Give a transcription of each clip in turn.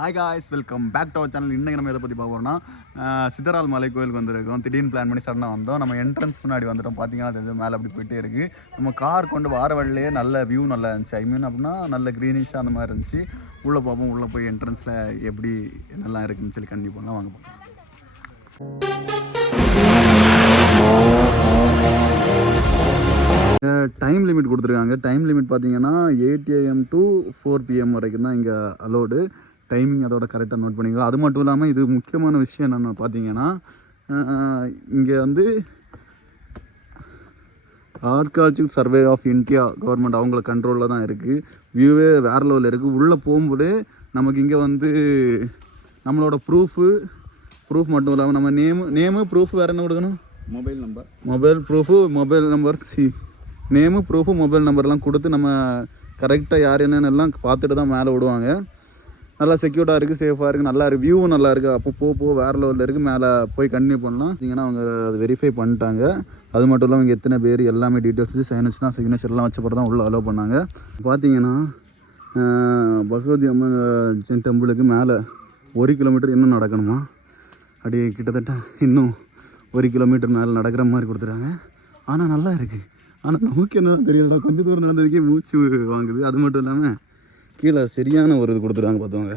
Hi guys, welcome back to our channel. இன்றைக்கி நம்ம எதை பற்றி பார்க்க சித்தரால் மலை கோயிலுக்கு வந்துருக்கோம். திடீர்னு பிளான் பண்ணி சடனாக வந்தோம். நம்ம என்ட்ரன்ஸ் முன்னாடி வந்துட்டோம். பார்த்தீங்கன்னா அது மேலே அப்படி போயிட்டே இருக்குது. நம்ம கார் கொண்டு வார வழியிலே நல்ல வியூ நல்லா இருந்துச்சு. ஐ மீன் அப்படின்னா நல்ல க்ரீனிஷாக அந்த மாதிரி இருந்துச்சு. உள்ளே பார்ப்போம். உள்ளே போய் என்ட்ரன்ஸில் எப்படி நல்லா இருக்குன்னு சொல்லி கண்டிப்பாக வாங்க பார்ப்போம். டைம் லிமிட் கொடுத்துருக்காங்க. டைம் லிமிட் பார்த்தீங்கன்னா 8 AM to 4 PM வரைக்கும் தான் இங்கே அலோடு. டைமிங் அதோட கரெக்டாக நோட் பண்ணிக்கலாம். அது மட்டும் இல்லாமல் இது முக்கியமான விஷயம் என்னென்னு பார்த்தீங்கன்னா, இங்கே வந்து archaeological survey of India government அவங்கள கண்ட்ரோலில் தான் இருக்குது. வியூவே வேறு லெவலில் இருக்குது. உள்ளே போகும்போதே நமக்கு இங்கே வந்து நம்மளோட ப்ரூஃப் மட்டும் இல்லாமல் நம்ம நேமு ப்ரூஃப் வேறு என்ன கொடுக்கணும்? Mobile number name proof mobile நம்பர்லாம் கொடுத்து நம்ம கரெக்டாக யார் என்னென்னலாம் பார்த்துட்டு தான் மேலே விடுவாங்க. நல்லா செக்யூர்டாக இருக்குது, சேஃபாக இருக்குது, நல்லா இருக்குது, வியூவும் நல்லா இருக்குது. அப்போ வேறு லெவலில் இருக்குது. மேலே போய் கண்டினியூ பண்ணலாம். பார்த்தீங்கன்னா அவங்க அது வெரிஃபை பண்ணிட்டாங்க. அது மட்டும் இல்லாமல் இங்கே எத்தனை பேர் எல்லாமே டீட்டெயில்ஸ் வச்சு சைனஸ் தான் சிக்னேச்சர்லாம் வச்ச பிறகு தான் உள்ளே அலோவ் பண்ணாங்க. பார்த்தீங்கன்னா பகவதி அம்மன் டெம்பிளுக்கு மேலே 1 கிலோமீட்டர் இன்னும் நடக்கணுமா? அப்படி கிட்டத்தட்ட இன்னும் 1 கிலோமீட்டர் மேலே நடக்கிற மாதிரி கொடுத்துட்டாங்க. ஆனால் நல்லா இருக்குது. ஆனால் நமக்கு என்ன தெரியலடா, கொஞ்சம் தூரம் நடந்ததுக்கே மூச்சு வாங்குது. அது மட்டும் இல்லாமல் கீழே சரியான ஒரு இது கொடுத்துருவாங்க. பார்த்தவங்க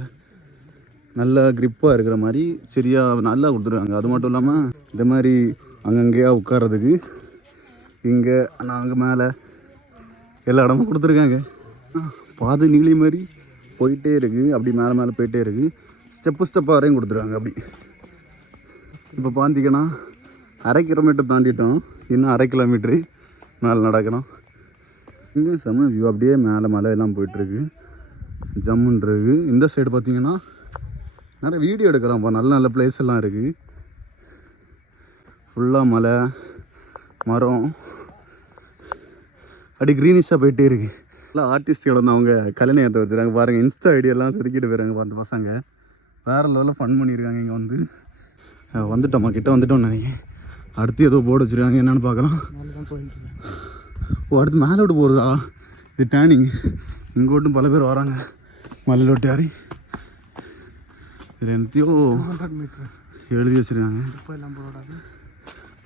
நல்லா க்ரிப்பாக இருக்கிற மாதிரி சரியாக நல்லா கொடுத்துருவாங்க. அது மட்டும் இல்லாமல் இந்த மாதிரி அங்கங்கேயா உட்கார்றதுக்கு இங்கே நாங்கள் மேலே எல்லா இடமும் கொடுத்துருக்காங்க. பாதை நீளி மாதிரி போயிட்டே இருக்குது. அப்படி மேலே போயிட்டே இருக்குது. ஸ்டெப்பாக வரையும் கொடுத்துருவாங்க. அப்படி இப்போ பார்த்தீங்கன்னா 1/2 கிலோமீட்டர் தாண்டிட்டோம். இன்னும் 1/2 கிலோமீட்ரு மேலே நடக்கணும். இங்கே செம்ம வியூ. அப்படியே மேலே மலையெல்லாம் போயிட்டுருக்கு. ஜம்முன்ருக்கு. இந்த சைடு பார்த்தீங்கன்னா நிறைய வீடியோ எடுக்கிறோம்ப்பா. நல்ல பிளேஸ் எல்லாம் இருக்குது. ஃபுல்லாக மலை மரம் அப்படி க்ரீனிஷாக போயிட்டே இருக்குது. நல்லா ஆர்டிஸ்ட்கள் வந்து அவங்க கலைநயத்தை வச்சுருக்காங்க பாருங்கள். இன்ஸ்டா ஐடியெல்லாம் செதுக்கிட்டு போயிடுறாங்க. பார்த்து பசங்க வேறு லெவலில் ஃபன் பண்ணியிருக்காங்க. இங்கே வந்துட்டோம்மா, கிட்ட வந்துட்டோம்னு நினைக்கிறேன். அடுத்து ஏதோ போர்டு வச்சுருக்காங்க. என்னென்னு பார்க்கலாம். அடுத்து மேலே விட்டு போகிறதா? இது டேனிங். இங்கோட்டும் பல பேர் வராங்க மலையில் விட்டு யாரி. இதில் என்னத்தையோ எழுதி வச்சுருக்காங்க.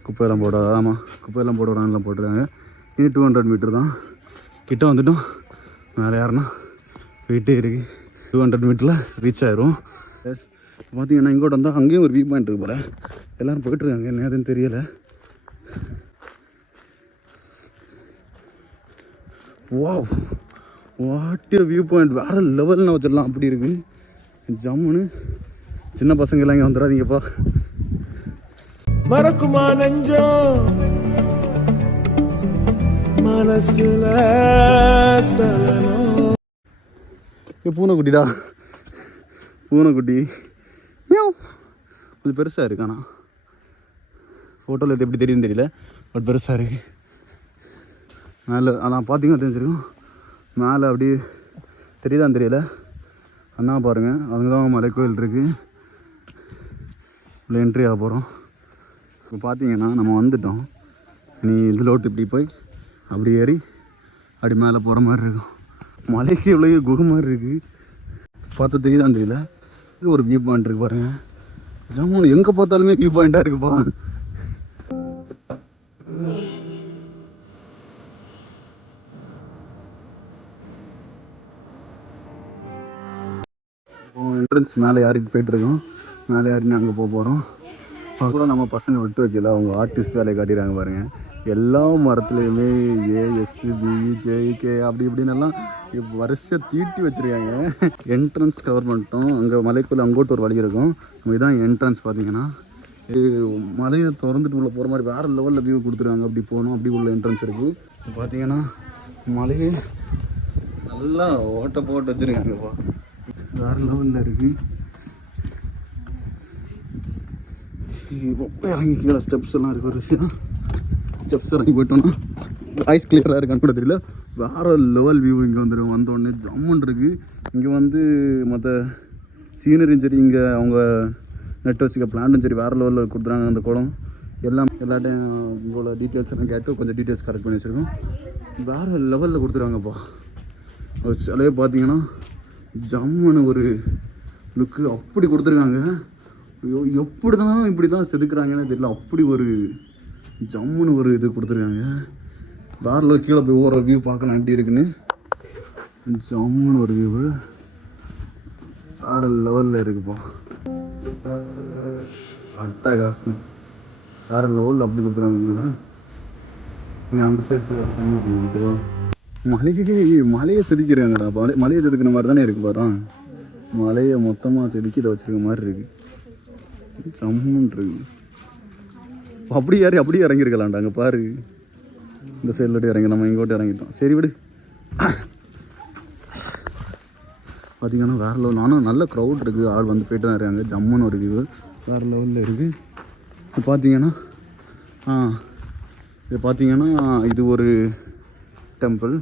குப்பையெல்லாம் போடாது. ஆமாம், குப்பையெல்லாம் போடாதெல்லாம் போட்டுருக்காங்க. இது 200 மீட்டர் தான். கிட்ட வந்துட்டோம். மேலே யாருன்னா போயிட்டே இருக்குது. 200 மீட்டரில் ரீச் ஆயிரும். பார்த்தீங்கன்னா இங்கோட்டு வந்தால் அங்கேயும் ஒரு வியூ பாயிண்ட் இருக்கு போல். எல்லோரும் போயிட்டுருக்காங்க. என்ன அதுன்னு தெரியலை. Wow, what a view point. வேறு லெவல்னு வச்சிடலாம். அப்படி இருக்குது ஜம்முன்னு. சின்ன பசங்க எல்லாம் இங்கே வந்துடாதீங்கப்பா. மறக்குமா நெஞ்சம் மனசுல பூனைக்குட்டிடா, பூனைக்குட்டி கொஞ்சம் பெருசாக இருக்கு. ஆனால் ஃபோட்டோவில் இது எப்படி தெரியுதுன்னு தெரியல. பட் பெருசாக இருக்குது மேலே. ஆனால் பார்த்தீங்கன்னா தெரிஞ்சிருக்கும். மேலே அப்படி தெரியுதான்னு தெரியல. அண்ணா பாருங்கள், அங்கே தான் மலை கோயில் இருக்குது. இவ்வளோ என்ட்ரி ஆக போகிறோம். இப்போ பார்த்தீங்கன்னா நம்ம வந்துட்டோம். நீ இதில் ஓட்டு இப்படி போய் அப்படி ஏறி அப்படி மேலே போகிற மாதிரி இருக்கும். மலைக்கு இவ்வளோ குகை மாதிரி இருக்குது. பார்த்தா தெரியுதான்னு தெரியல. இது ஒரு வியூ பாயிண்ட் இருக்குது பாருங்கள். ஜம்முன்னு எங்கே பார்த்தாலுமே வியூ பாயிண்ட்டாக இருக்குப்பா. என்ட்ரன்ஸ் மேலே யாருக்கு போய்ட்டுருக்கோம். மேலே யாருன்னு அங்கே போகிறோம். கூட நம்ம பசங்க விட்டு வைக்கல. அவங்க ஆர்டிஸ்ட் வேலையை காட்டிடுறாங்க பாருங்கள். எல்லா மரத்துலேயுமே ASBJK அப்படி இப்படின்னு எல்லாம் வரிசையாக தீட்டி வச்சுருக்காங்க. என்ட்ரன்ஸ் கவர் பண்ணிட்டோம். அங்கே மலைக்குள்ளே அங்கோட்டு ஒரு வழி இருக்கும். நம்ம இதான் என்ட்ரன்ஸ். பார்த்தீங்கன்னா மலையை திறந்துட்டு உள்ளே போகிற மாதிரி வேறு லெவலில் வியூ கொடுத்துருக்காங்க. அப்படி போகணும். அப்படி உள்ள என்ட்ரன்ஸ் இருக்குது. பார்த்தீங்கன்னா மலையை நல்லா ஓட்ட போட்டு வச்சுருக்காங்கப்பா. வேறு லெவலில் இருக்குது. இறங்கி கீழே ஸ்டெப்ஸ் எல்லாம் இருக்குது. ஒரு விஷயம் ஸ்டெப்ஸ் இறங்கி போயிட்டோன்னா வாய்ஸ் கிளியராக இருக்கான்னு கூட தெரியல. வேறு லெவல் வியூ இங்கே வந்துடும். வந்தோடனே ஜம்முன்னு இருக்குது. இங்கே வந்து மற்ற சீனரியும் சரி, இங்கே அவங்க நெட் வச்சுக்க பிளான்ட்டும் சரி வேறு லெவலில் கொடுத்துறாங்க. அந்த குளம் எல்லாட்டையும் உங்களோட டீட்டெயில்ஸ் எல்லாம் கேட்டு கொஞ்சம் டீட்டெயில்ஸ் கரெக்ட் பண்ணி வச்சுருக்கோம். வேறு லெவலில் கொடுத்துருவாங்கப்பா. ஒரு சிலையை பார்த்தீங்கன்னா ஜம்முன்னு ஒரு லுக்கு அப்படி கொடுத்துருக்காங்க. ஐயோ எப்படி தான் இப்படி தான் செதுக்குறாங்கன்னு தெரியல. அப்படி ஒரு ஜம்முன்னு ஒரு இது கொடுத்துருக்காங்க. வேறு கீழே போய் ஓவர வியூ பார்க்கலாம் எப்படி இருக்குன்னு. ஜம்முன்னு ஒரு வியூ வேறு லெவலில் இருக்குப்பா. அட்டகாசம் வேறு லெவலில் அப்படி கொடுத்துருக்காங்க. அந்த சைடு மலையை செதுக்கிறாங்கடா. மலையை செதுக்கிற மாதிரி தானே இருக்கு பாரு. மலையை மொத்தமாக செதுக்கி இதை வச்சுருக்க மாதிரி இருக்கு. ஜம்முன்னு இருக்கு. அப்படி யாரு அப்படியே இறங்கியிருக்கலாம்டா. அங்கே பாரு, இந்த சைடில் இறங்கி நம்ம இங்கோட்டு இறங்கிட்டோம். சரி விடு. பார்த்தீங்கன்னா வேறு லெவல். ஆனால் நல்ல க்ரௌட் இருக்குது, ஆள் வந்து போய்ட்டு தான் இருக்காங்க. ஜம்முன்னு ஒரு இது வேறு லெவலில் இருக்குது. இப்போ பார்த்தீங்கன்னா இது பார்த்தீங்கன்னா இது ஒரு டெம்பிள்.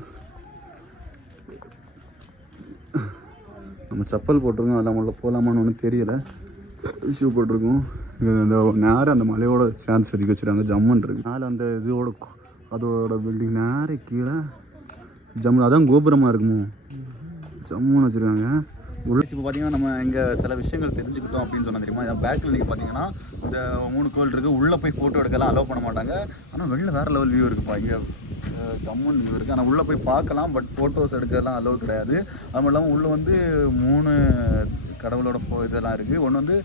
நம்ம செப்பல் போட்டிருக்கோம், அதெல்லாம் உள்ள போகலாமான்னு ஒன்றும் தெரியலை. ஷூ போட்டிருக்கோம். இந்த நேரம் அந்த மலையோட சான்ஸ் செதுக்கி வச்சுருக்காங்க. ஜம்முன் இருக்குது. மேலே அந்த இதோட அதோட பில்டிங் நேரம் கீழே ஜம்மு, அதான் கோபுரமாக இருக்குமோ, ஜம்முன்னு வச்சுருக்காங்க. இப்போ பார்த்தீங்கன்னா நம்ம இங்கே சில விஷயங்கள் தெரிஞ்சுக்கிட்டோம் அப்படின்னு சொன்னால் தெரியுமா. பேக்கில் நீங்கள் பார்த்தீங்கன்னா இந்த 3 கோவில் இருக்குது. உள்ளே போய் ஃபோட்டோ எடுக்கலாம் அலோவ் பண்ண மாட்டாங்க. ஆனால் வெளில வேறு லெவல் வியூ இருக்குப்பா. இங்கே ஜம்முன் வியூ இருக்குது. ஆனால் உள்ளே போய் பார்க்கலாம், பட் ஃபோட்டோஸ் எடுக்கிறதுலாம் அலோவ் கிடையாது. அது மட்டும் இல்லாமல் உள்ளே வந்து 3 கடவுளோட இதெல்லாம் இருக்குது. ஒன்று வந்து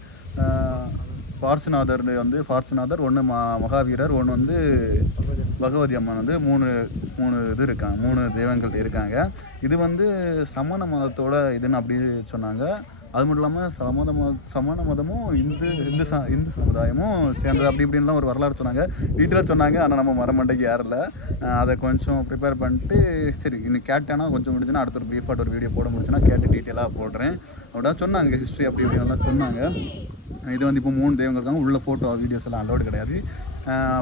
பார்சிநாதர் வந்து பார்சிநாதர், ஒன்று மகாவீரர், ஒன்று வந்து பகவதி அம்மன். வந்து 3 இது இருக்காங்க, 3 தெய்வங்கள் இருக்காங்க. இது வந்து சமண மதத்தோட இதுன்னு அப்படி சொன்னாங்க. அது மட்டும் இல்லாமல் சமண மதமும் இந்து சமுதாயமும் சேர்ந்தது அப்படி இப்படின்லாம் ஒரு வரலாறு சொன்னாங்க. டீட்டெயிலாக சொன்னாங்க. ஆனால் நம்ம மரமண்டைக்கு யாரில்ல. அதை கொஞ்சம் ப்ரிப்பேர் பண்ணிட்டு சரி இன்னும் கேட்டேன்னா கொஞ்சம் முடிஞ்சுன்னா அடுத்த ஒரு ப்ரீஃபாக ஒரு வீடியோ போட முடிச்சுன்னா கேட்டு டீட்டெயிலாக போடுறேன். அப்படின்னா சொன்னாங்க ஹிஸ்ட்ரி அப்படி இப்படின்லாம் சொன்னாங்க. இது வந்து இப்போ 3 தெய்வங்கள் இருக்காங்க. உள்ள ஃபோட்டோ வீடியோஸ் எல்லாம் அலோடு கிடையாது.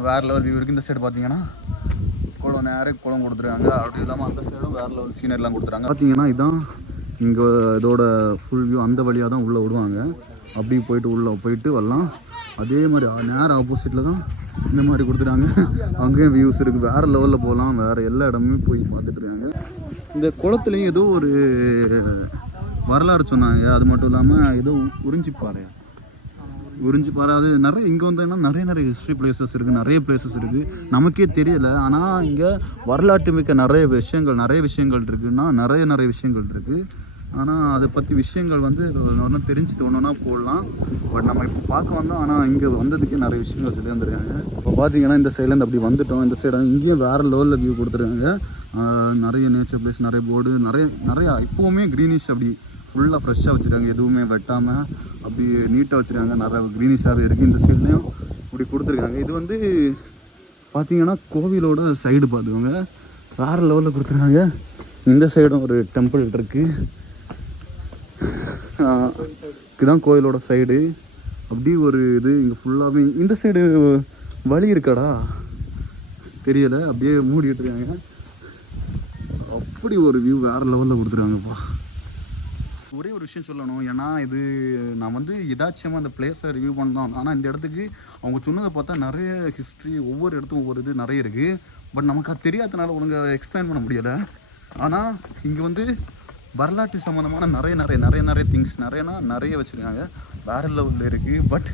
வேறு லெவல் வியூ இருக்குது. இந்த சைடு பார்த்தீங்கன்னா குளம் நேரம் குளம் கொடுத்துருக்காங்க. அப்படி இல்லாமல் அந்த சைடும் வேறு லெவல் சீனரிலாம் கொடுத்துருக்காங்க. பார்த்தீங்கன்னா இதுதான் இங்கே இதோட ஃபுல் வியூ. அந்த வழியாக தான் உள்ளே விடுவாங்க. அப்படி போயிட்டு உள்ளே போயிட்டு வரலாம். அதே மாதிரி நேரம் ஆப்போசிட்டில் தான் இந்த மாதிரி கொடுத்துட்டாங்க. அங்கேயும் வியூஸ் இருக்குது. வேறு லெவலில் போகலாம். வேறு எல்லா இடமுமே போய் பார்த்துட்ருக்காங்க. இந்த குளத்துலேயும் ஏதோ ஒரு வரலாறு சொன்னாங்க. அது மட்டும் இல்லாமல் ஏதோ உறிஞ்சிப்பாறை அது நிறைய இங்கே வந்தோன்னா நிறைய ஹிஸ்ட்ரி பிளேசஸ் இருக்குது, நிறைய பிளேசஸ் இருக்குது, நமக்கே தெரியலை. ஆனால் இங்கே வரலாற்று மிக்க நிறைய விஷயங்கள் இருக்குன்னா நிறைய விஷயங்கள் இருக்குது. ஆனால் அதை பற்றி விஷயங்கள் வந்து ஒன்று தெரிஞ்சுட்டு ஒன்றுனா போடலாம். பட் நம்ம இப்போ பார்க்க வந்தோம். ஆனால் இங்கே வந்ததுக்கே நிறைய விஷயங்கள் சொல்லி வந்துருக்காங்க. இப்போ பார்த்தீங்கன்னா இந்த சைட்லேருந்து அப்படி வந்துட்டோம். இந்த சைடு இங்கேயும் வேறு லெவலில் வியூ கொடுத்துருக்காங்க. நிறைய நேச்சர் பிளேஸ், நிறைய போர்டு, நிறையா இப்போவுமே க்ரீனிஷ் அப்படி ஃபுல்லாக ஃப்ரெஷ்ஷாக வச்சுருக்காங்க. எதுவுமே வெட்டாமல் அப்படி நீட்டாக வச்சுருக்காங்க. நிறைய க்ரீனிஷாகவே இருக்குது. இந்த சைட்லேயும் இப்படி கொடுத்துருக்காங்க. இது வந்து பார்த்தீங்கன்னா கோவிலோட சைடு பார்த்துக்கோங்க. வேறு லெவலில் கொடுத்துருக்காங்க. இந்த சைடும் ஒரு டெம்பிள் இருக்குது. இதுதான் கோவிலோட சைடு. அப்படி ஒரு இது இங்கே ஃபுல்லாகவே. இந்த சைடு வழி இருக்காடா தெரியலை, அப்படியே மூடிட்டு இருக்காங்க. அப்படி ஒரு வியூ வேறு லெவலில் கொடுத்துருக்காங்கப்பா. ஒரே ஒரு விஷயம் சொல்லணும். ஏன்னா இது நான் வந்து எதாச்சியமாக அந்த பிளேஸை ரிவ்யூ பண்ணலாம். ஆனால் இந்த இடத்துக்கு அவங்க சொன்னதை பார்த்தா நிறைய ஹிஸ்ட்ரி, ஒவ்வொரு இடத்துக்கும் ஒவ்வொரு இது நிறைய இருக்குது. பட் நமக்கு அது தெரியாதனால ஒழுங்காக எக்ஸ்பிளைன் பண்ண முடியலை. ஆனால் இங்கே வந்து வரலாற்று சம்மந்தமான நிறைய திங்ஸ் நிறைய வச்சுருக்காங்க. வேறு லெவலில் இருக்குது. பட்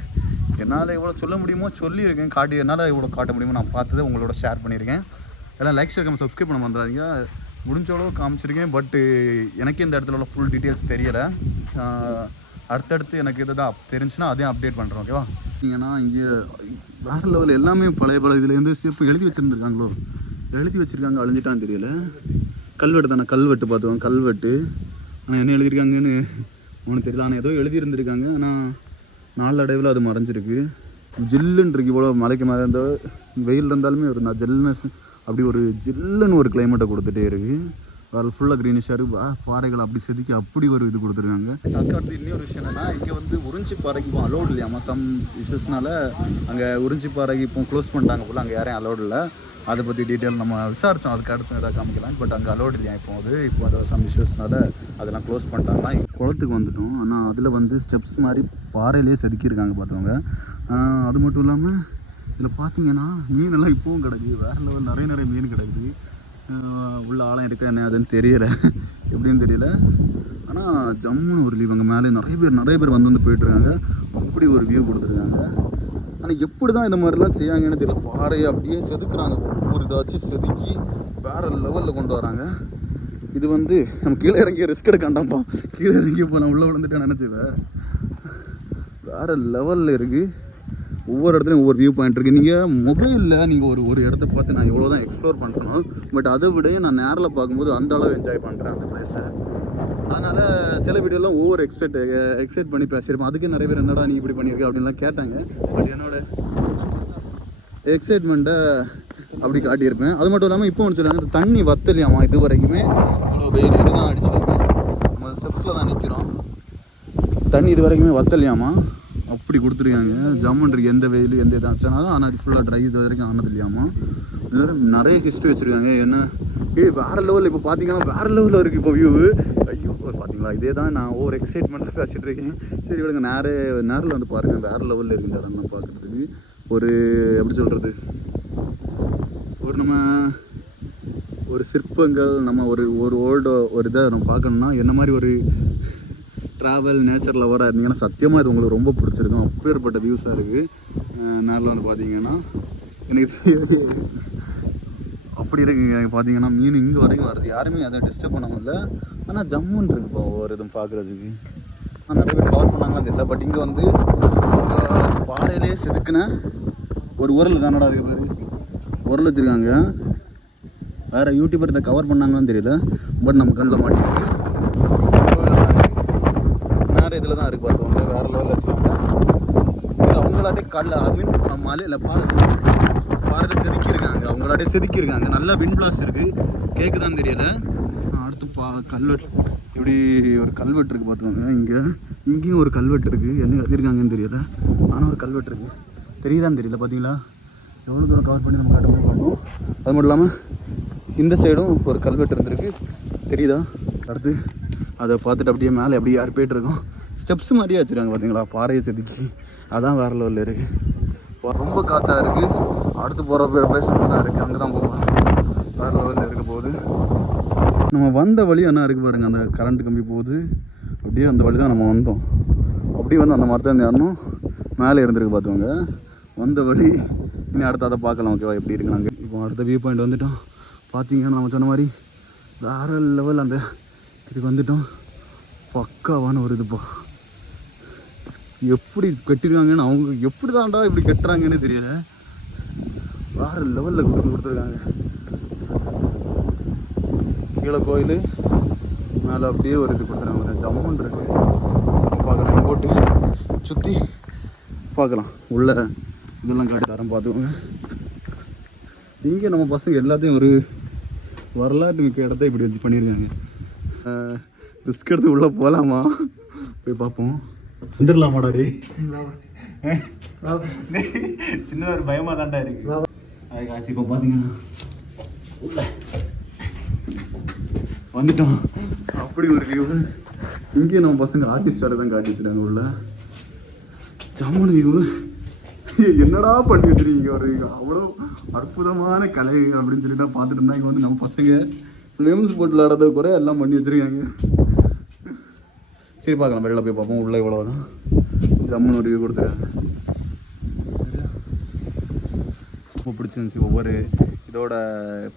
என்னால் எவ்வளோ சொல்ல முடியுமோ சொல்லியிருக்கேன். என்னால் எவ்வளோ காட்ட முடியுமோ நான் பார்த்ததை உங்களோட ஷேர் பண்ணியிருக்கேன். எல்லாம் லைக் ஷேர் சப்ஸ்கிரைப் பண்ண வந்துடாதீங்க. முடிஞ்ச அளவு காமிச்சிருக்கேன். பட்டு எனக்கே இந்த இடத்துல உள்ள ஃபுல் டீட்டெயில்ஸ் தெரியலை. அடுத்தடுத்து எனக்கு எதாவது தெரிஞ்சுன்னா அதையும் அப்டேட் பண்ணுறோம். ஓகேவா? ஏன்னா இங்கே வேறு லெவல் எல்லாமே பழைய இதுலேருந்து சிறப்பு எழுதி வச்சுருந்துருக்காங்களோ, எழுதி வச்சுருக்காங்க. அழிஞ்சிட்டான்னு தெரியல. கல்வெட்டு தானே, கல்வெட்டு பார்த்துக்கோங்க. கல்வெட்டு ஆனால் என்ன எழுதியிருக்காங்கன்னு ஒன்றும் தெரியல. ஆனால் ஏதோ எழுதியிருந்துருக்காங்க. ஆனால் நாளடைவில் அது மறைஞ்சிருக்கு. ஜில்லுன்னு இருக்கு. இவ்வளோ மலைக்கு மேலே இருந்த வெயில் இருந்தாலுமே ஒரு ஜில்னஸ், அப்படி ஒரு ஜில்லுன்னு ஒரு கிளைமேட்டை கொடுத்துட்டே இருக்குது. வேறு ஃபுல்லாக க்ரீனிஷாக இருக்குது. பாறைகள் அப்படி செதுக்கி அப்படி ஒரு இது கொடுத்துருக்காங்க. சர்க்கார் இன்னொரு விஷயம் என்னென்னா, இங்கே வந்து உறிஞ்சி பாறைக்கு இப்போ அலோடு இல்லையாமா. சம் இஷ்யூஸ்னால அங்கே உறிஞ்சி பாறைக்கு இப்போ க்ளோஸ் பண்ணிட்டாங்க போல். அங்கே யாரையும் அலோடு இல்லை. அதை பற்றி டீட்டெயில் நம்ம விசாரித்தோம். அதுக்கு அடுத்து எதாவது காமிக்கலாம். பட் அங்கே அலோடு இல்லையா இப்போ அதை சம் இஷ்யூஸ்னால அதெல்லாம் க்ளோஸ் பண்ணிட்டாங்கன்னா. குளத்துக்கு வந்துட்டோம். ஆனால் அதில் வந்து ஸ்டெப்ஸ் மாதிரி பாறையிலே செதுக்கியிருக்காங்க பார்த்துக்கோங்க. அது மட்டும் இல்லாமல் இதில் பார்த்தீங்கன்னா மீனெல்லாம் இப்போவும் கிடக்குது. வேறு லெவல் நிறைய மீன் கிடக்குது. உள்ள ஆழம் இருக்கா என்ன அதுன்னு தெரியலை, எப்படின்னு தெரியல. ஆனால் ஜம்முன்னு ஒரு லீவ் அங்கே மேலே நிறைய பேர் வந்து போயிட்டுருக்காங்க. அப்படி ஒரு வியூ கொடுத்துருக்காங்க. ஆனால் எப்படி தான் இந்த மாதிரிலாம் செய்யாங்கன்னு தெரியல. பாறையை அப்படியே செதுக்குறாங்க, ஒவ்வொரு இதாச்சும் செதுக்கி வேறு லெவலில் கொண்டு வராங்க. இது வந்து நம்ம கீழே இறங்கி ரிஸ்க் எடுக்காண்டாம்ப்பா. கீழே இறங்கி இப்போ நான் உள்ளே விழுந்துட்டேன் நினச்சிவேன். வேறு லெவலில் இருக்குது. ஒவ்வொரு இடத்துலையும் ஒவ்வொரு வியூ பாயிண்ட் இருக்குது. நீங்கள் மொபைலில் நீங்கள் ஒரு இடத்த பார்த்து நான் எவ்வளோ தான் எக்ஸ்ப்ளோர் பண்ணுறோம், பட் அதை விட நான் நேரில் பார்க்கும்போது அந்த அளவு என்ஜாய் பண்ணுறேன் அந்த பிளேஸை. அதனால் சில வீடியோலாம் ஓவர் எக்ஸைட் பண்ணி பேசியிருப்பேன். அதுக்கு நிறைய பேர் என்னடா நீ இப்படி பண்ணியிருக்க அப்படின்லாம் கேட்டாங்க. பட் என்னோடய எக்ஸைட்மெண்ட்டை அப்படி காட்டியிருப்பேன். அது மட்டும் இல்லாமல் இப்போ ஒன்று சொல்லுவாங்க, தண்ணி வத்தலையாமா இது வரைக்குமே. இவ்வளோ வெயில் இதுதான் அடிச்சிருக்கோம், நம்ம ஸ்டெப்ஸில் தான் நிற்கிறோம். தண்ணி இது வரைக்குமே வத்தலையாமா, அப்படி கொடுத்துருக்காங்க. ஜம்முன்றது எந்த வெயில் எந்த இதாச்சுனாலும். ஆனால் அது ஃபுல்லாக ட்ரை இது வரைக்கும் ஆனது இல்லையாமா. நிறைய ஹிஸ்ட்ரி வச்சுருக்காங்க. என்ன வேறு லெவலில் இப்போ பார்த்தீங்கன்னா வேறு லெவலில் இருக்குது இப்போ வியூ. ஐயோ பார்த்தீங்களா, இதே தான் நான் ஒவ்வொரு எக்ஸைட்மெண்ட்டில் பேசிகிட்டு இருக்கேன். சரி விடுங்க, நேரில் வந்து பாருங்கள். வேறு லெவலில் இருக்குது இந்த இடம் நான் பார்க்குறதுக்கு. ஒரு எப்படி சொல்கிறது, நம்ம ஒரு சிற்பங்கள், நம்ம ஒரு ஓல்டு ஒரு இதை நம்ம பார்க்கணுன்னா என்ன மாதிரி ஒரு ட்ராவல் நேச்சர் லவராக இருந்தீங்கன்னா சத்தியமாக இது உங்களுக்கு ரொம்ப பிடிச்சிருக்கும். அப்பேற்பட்ட வியூஸாக இருக்குது. நேரில் வந்து பார்த்தீங்கன்னா எனக்கு அப்படி இருக்குங்க. பார்த்தீங்கன்னா மீன் இங்கே வரைக்கும் வருது, யாருமே அதை டிஸ்டர்ப் பண்ண முடியல. ஆனால் ஜம்முன்னு இருக்குப்பா ஒவ்வொரு இதுவும் பார்க்குறதுக்கு. நிறைய பேர் கவர் பண்ணாங்களா தெரியல. பட் இங்கே வந்து பாறையிலே செதுக்குன ஒரு உரல் தானடா, அதுக்கு பேர் உரல் வச்சுருக்காங்க. வேறு யூடியூபர் இதை கவர் பண்ணாங்கன்னு தெரியல, பட் நம்ம கண்ணில் மாட்டிருக்கு. நேரம் இதில் தான் இருக்குது பார்த்தவங்க, வேறு லெவலில் வச்சுருக்காங்க. இது அவங்களாட்டே மலை இல்லை பாறையில் செதுக்கியிருக்காங்க. அவங்களாட்டே செதுக்கியிருக்காங்க. நல்லா விண்ட் பிளாஸ் இருக்குது, கேட்குதான்னு தெரியல. அடுத்து கல்வெட்டு, இப்படி ஒரு கல்வெட்டு இருக்குது பார்த்துக்கோங்க. இங்கேயும் ஒரு கல்வெட்டு இருக்குது. என்ன எழுதியிருக்காங்கன்னு தெரியல, ஆனால் ஒரு கல்வெட்டு இருக்குது. தெரியுதான்னு தெரியல. பார்த்தீங்களா எவ்வளோ தூரம் கவர் பண்ணி நம்ம காட்டும். அது மட்டும் இல்லாமல் இந்த சைடும் ஒரு கல்வெட்டு இருந்திருக்கு, தெரியுதா? அடுத்து அதை பார்த்துட்டு அப்படியே மேலே அப்படியே யார் போய்ட்டுருக்கோம். ஸ்டெப்ஸ் மாதிரியே வச்சுருக்காங்க பார்த்தீங்களா, பாறையை செதுக்கி. அதான் வேறு லெவலில் இருக்குது. ரொம்ப காற்றா இருக்குது. அடுத்து போகிற பிளேஸ் அங்கே தான் இருக்குது, அங்கே தான் போகிறோம். வேறு லெவலில் இருக்க போகுது. நம்ம வந்த வழி என்ன இருக்குது பாருங்கள், அந்த கரண்ட் கம்பி போகுது. அப்படியே அந்த வழி தான் நம்ம வந்தோம். அப்படியே வந்து அந்த மாதிரி தான் ஏறணும். மேலே இருந்திருக்கு பார்த்துவாங்க வந்த வழி. இனி அடுத்து அதை பார்க்கலாம், ஓகேவா, எப்படி இருக்கு. நாங்கள் இப்போ அடுத்த வியூ பாயிண்ட் வந்துவிட்டோம். பார்த்தீங்கன்னா நம்ம சொன்ன மாதிரி வேறு லெவல் அந்த இதுக்கு வந்துவிட்டோம். பக்காவான ஒரு இதுப்பா. எப்படி கட்டிருக்காங்கன்னு, அவங்க எப்படி தான்டா இப்படி கட்டுறாங்கன்னு தெரியல. வேறு லெவலில் கொடுத்துருக்காங்க. கீழே கோயில், மேலே அப்படியே ஒரு இது கொடுத்துருக்காங்க. ஜம்முன்னு இருக்கு. பார்க்கலாம், இங்கே போட்டு சுற்றி பார்க்கலாம். உள்ள இதெல்லாம் காட்டி தரம் பார்த்துக்கோங்க. இங்கே நம்ம பசங்க எல்லாத்தையும் ஒரு வரலாற்று மிக்க இடத்த இப்படி வச்சு பண்ணியிருக்காங்க. ரிஸ்க் எடுத்து உள்ளே போகலாமா, போய் பார்ப்போம். வந்துடலாமாடா டே? சின்ன ஒரு பயமாக தான்டா இருக்கு. அது காட்சி இப்போ பார்த்தீங்கன்னா உள்ள வந்துட்டோம். அப்படி ஒரு வியூ. இங்கேயும் நம்ம பசங்க ஆர்டிஸ்ட் வேலை தான் காட்டி வச்சுருக்காங்க. உள்ள ஜம்முன்னு வியூ. என்னடா பண்ணி வச்சுருக்கீங்க, ஒரு அவ்வளோ அற்புதமான கலை அப்படின்னு சொல்லி தான் பார்த்துட்டு இருந்தா. இங்கே வந்து நம்ம பசங்க ஃபிலிம்ஸ் போட்டு விளையாடுறது குறை எல்லாம் பண்ணி வச்சுருக்காங்க. சரி பார்க்கலாம், வெளியில் போய் பார்ப்போம். உள்ளே இவ்வளோ தான் ஜம்முன்னு ஒரு வியூ கொடுத்துருக்காங்க. ரொம்ப பிடிச்சிருந்துச்சி. ஒவ்வொரு இதோட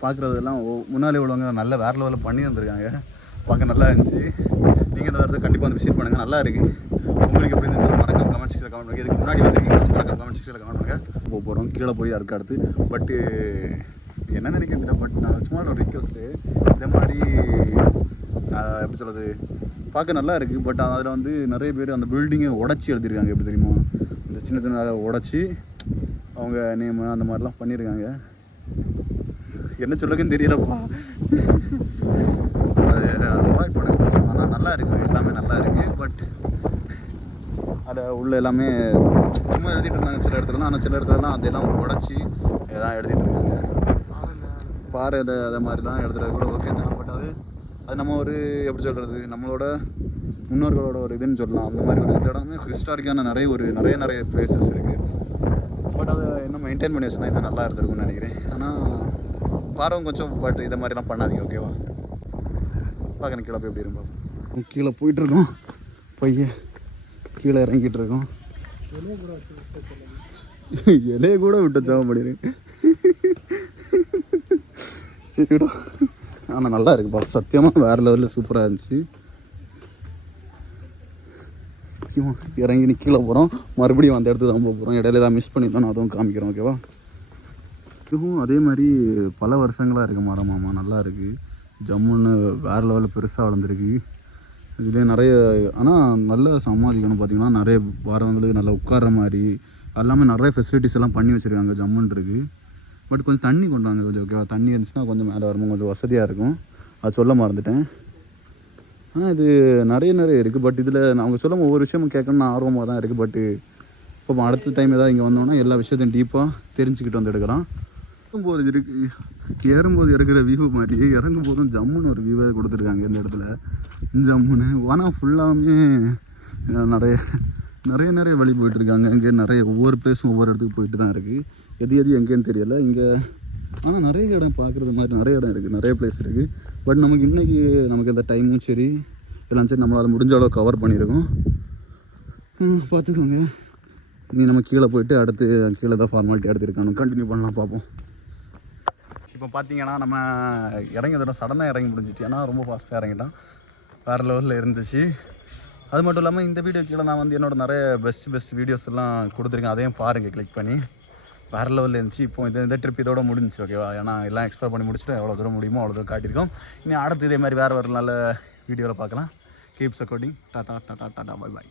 பார்க்குறதெல்லாம் முன்னாலே உள்ளவங்க நல்ல வேறு லெவலில் பண்ணி வந்திருக்காங்க. பார்க்க நல்லா இருந்துச்சு. நீங்கள் இந்த இடத்துல கண்டிப்பாக வந்து விசிட் பண்ணுங்கள், நல்லா இருக்குது. உங்களுக்கு எப்படி இருந்துச்சு மறக்காம கமெண்ட் செக்ஷனில் கமெண்ட் பண்ணுங்கள். இதுக்கு முன்னாடி வந்துருக்கீங்க மறக்காம கமெண்ட் செக்ஷனில் கமெண்ட் பண்ணுங்கள். போகிறோம் கீழே போய் அதுக்கு அடுத்து. பட்டு என்ன நினைக்கிறேன், பட் நான் சும்மா ஒரு ரிக்வஸ்ட்டு, இந்த மாதிரி எப்படி சொல்கிறது, பார்க்க நல்லா இருக்குது. பட் அதில் வந்து நிறைய பேர் அந்த பில்டிங்கை உடச்சி எழுதியிருக்காங்க. எப்படி தெரியுமா, இந்த சின்ன சின்ன உடச்சி அவங்க நேம் அந்த மாதிரிலாம் பண்ணியிருக்காங்க. என்ன சொல்லுங்கன்னு தெரியலப்பா. அது அவாய்ட் பண்ணுங்க. ஆனால் நல்லா இருக்குது, எல்லாமே நல்லா இருக்குது. பட் அதை உள்ள எல்லாமே சும்மா எழுதிட்டு இருந்தாங்க சில இடத்துலலாம். ஆனால் சில இடத்துலலாம் அதெல்லாம் உடச்சி எல்லாம் எழுதிட்டு இருக்காங்க. பாறையில் அதை மாதிரிலாம் எழுதுறது கூட ஓகே தான். பட் அது நம்ம ஒரு எப்படி சொல்கிறது, நம்மளோட முன்னோர்களோட ஒரு இதுன்னு சொல்லலாம். அந்த மாதிரி ஒரு இந்த இடமே ஹிஸ்டாரிக்கான நிறைய பிளேசஸ் இருக்குது. பட் அதை இன்னும் மெயின்டைன் பண்ணி வச்சுனா இன்னும் நல்லா இருந்திருக்கும்னு நினைக்கிறேன். ஆனால் பாருங்க கொஞ்சம், பட் இதை மாதிரிலாம் பண்ணாதீங்க, ஓகேவா. பார்க்கணும் கீழே போய் எப்படி இருக்கும். கீழே போயிட்டுருக்கோம். பையன் கீழே இறங்கிட்டு இருக்கோம். இலையை கூட விட்டு ஜாபம் பண்ணிடுங்க. சரிடா. ஆனால் நல்லா இருக்குப்பா, சத்தியமாக வேறு லெவலில் சூப்பராக இருந்துச்சு. இறங்கி கீழே போகிறோம், மறுபடியும் அந்த இடத்துக்கு தான் போக போகிறோம். இடையில ஏதாவது மிஸ் பண்ணியிருந்தோம், அதுவும் காமிக்கிறோம். ஓகேவா? இதுவும் அதே மாதிரி பல வருஷங்களாக இருக்குது மரமாமா, நல்லா இருக்குது. ஜம்முன்னு வேறு லெவலில் பெருசாக வளர்ந்துருக்கு. இதுலேயே நிறைய, ஆனால் நல்ல சமாளிக்கணும். பார்த்திங்கன்னா நிறைய வரவங்களுக்கு நல்லா உட்கார்ற மாதிரி எல்லாமே நிறைய ஃபெசிலிட்டிஸ் எல்லாம் பண்ணி வச்சுருக்காங்க. ஜம்முன்னு இருக்குது. பட் கொஞ்சம் தண்ணி கொண்டு வாங்க கொஞ்சம். ஓகேவா? தண்ணி இருந்துச்சுன்னா கொஞ்சம் மேலே வரும்போது கொஞ்சம் வசதியாக இருக்கும். அது சொல்ல மறந்துட்டேன். ஆனால் இது நிறைய இருக்குது. பட் இதில் அவங்க சொல்லும் ஒவ்வொரு விஷயமும் கேட்கணும்னு ஆர்வமாக தான் இருக்குது. பட்டு இப்போ அடுத்த டைம் ஏதாவது இங்கே வந்தோன்னா எல்லா விஷயத்தையும் டீப்பாக தெரிஞ்சுக்கிட்டு வந்து எடுக்கிறோம். ஏறும்போது ஏறும்போது இருக்கிற வியூ மாதிரி இறங்கும் போதும் ஜம்முன்னு ஒரு வியூவே கொடுத்துருக்காங்க இந்த இடத்துல. ஜம்முன்னு ஆனால் ஃபுல்லாமே நிறைய வழி போயிட்டுருக்காங்க. இங்கே நிறைய ஒவ்வொரு பிளேஸும் ஒவ்வொரு இடத்துக்கு போயிட்டு தான் இருக்குது. எது எங்கேன்னு தெரியலை இங்கே. ஆனால் நிறைய இடம் பார்க்குறது மாதிரி நிறைய இடம் இருக்குது, நிறைய பிளேஸ் இருக்குது. பட் நமக்கு இன்றைக்கி நமக்கு இந்த டைமும் சரி எல்லாம் சரி நம்மளால் முடிஞ்ச அளவு கவர் பண்ணியிருக்கோம். பார்த்துக்கோங்க. இனி நம்ம கீழே போயிட்டு அடுத்து கீழே தான் ஃபார்மாலிட்டி எடுத்துருக்கானு கண்டினியூ பண்ணலாம், பார்ப்போம். இப்போ பார்த்தீங்கன்னா நம்ம இறங்கியதோட சடனாக இறங்கி முடிஞ்சிட்டு, ஏன்னா ரொம்ப ஃபாஸ்ட்டாக இறங்கிட்டான். வேறு லெவலில் இருந்துச்சு. அது மட்டும் இல்லாமல் இந்த வீடியோ கீழே நான் வந்து என்னோடய நிறைய பெஸ்ட் வீடியோஸ் எல்லாம் கொடுத்துருக்கேன். அதையும் பாருங்கள், கிளிக் பண்ணி. வேறு லெவலில் இருந்துச்சு. இப்போ இந்த ட்ரிப் இதோட முடிஞ்சிச்சு. ஓகேவா? ஏன்னா எல்லாம் எக்ஸ்ப்ளோர் பண்ணி முடிச்சுட்டு எவ்வளோ தூரம் முடியுமோ அவ்வளோ தூரம் காட்டியிருக்கோம். இனி அடுத்து இதே மாதிரி வேறு நல்ல வீடியோவில் பார்க்கலாம். Keep supporting. Tata Tata Tata, bye bye.